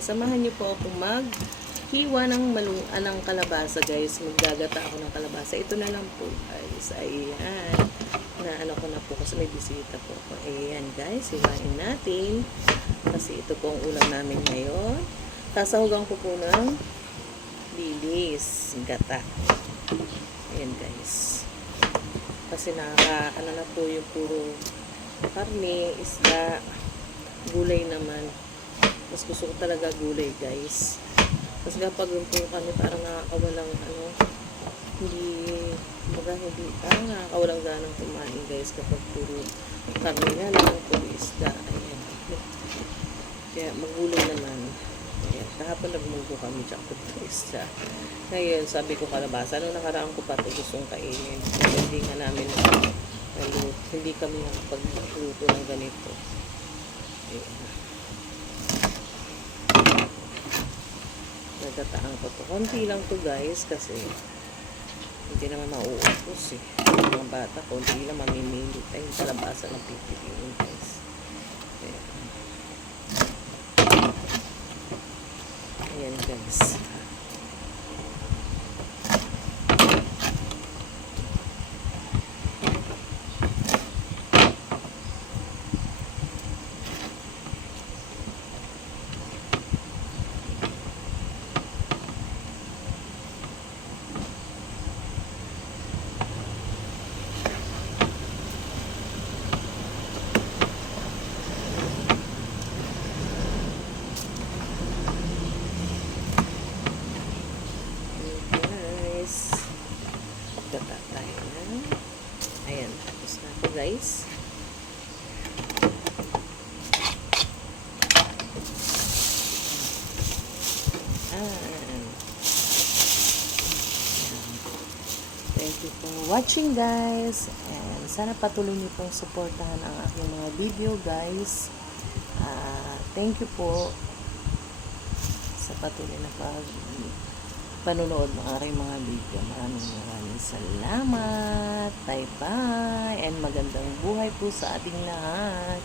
Ayan, samahan niyo po ako maghiwa ng kalabasa, guys. Maggagata ako ng kalabasa. Ito na lang po, guys. Ayan. Na ko na po kasi may bisita po ako. Ayan, guys. Hiwain natin. Kasi ito po ang ulam namin ngayon. Sasahugan ko po ng bilis. Gata. Ayan, guys. Kasi na po yung puro karne, isda, gulay naman. Mas gusto ko talaga gulay, guys. Kasi kapag yung puro kami parang nakakawalang nakakawalang ganang kumain, guys, kapag puro karne na lang, puro isda. Ayan. Kaya magulay naman. Ayan. Kahapon nagmunggo kami tsaka puro isda. Ngayon, sabi ko kalabasa. Nakaraan ko pa ito gustong kainin. Hindi nga namin hindi kami nakapagluto ng ganito. Ayan. Nagtataan ko to. Konti lang to, guys, kasi hindi naman mauupos eh. Yung mga bata, konti lang mamimilit. Ay, yung kalabasa ng pipiliin, guys. Ayan. Ayan, guys. Gata tayo na. Ayan, tapos na po, guys. Thank you for watching, guys. And sana patuloy niyo pong suportahan ang aking mga video, guys. Thank you po sa patuloy na panunood ng aking mga video. Maraming salamat. Bye-bye. And magandang buhay po sa ating lahat.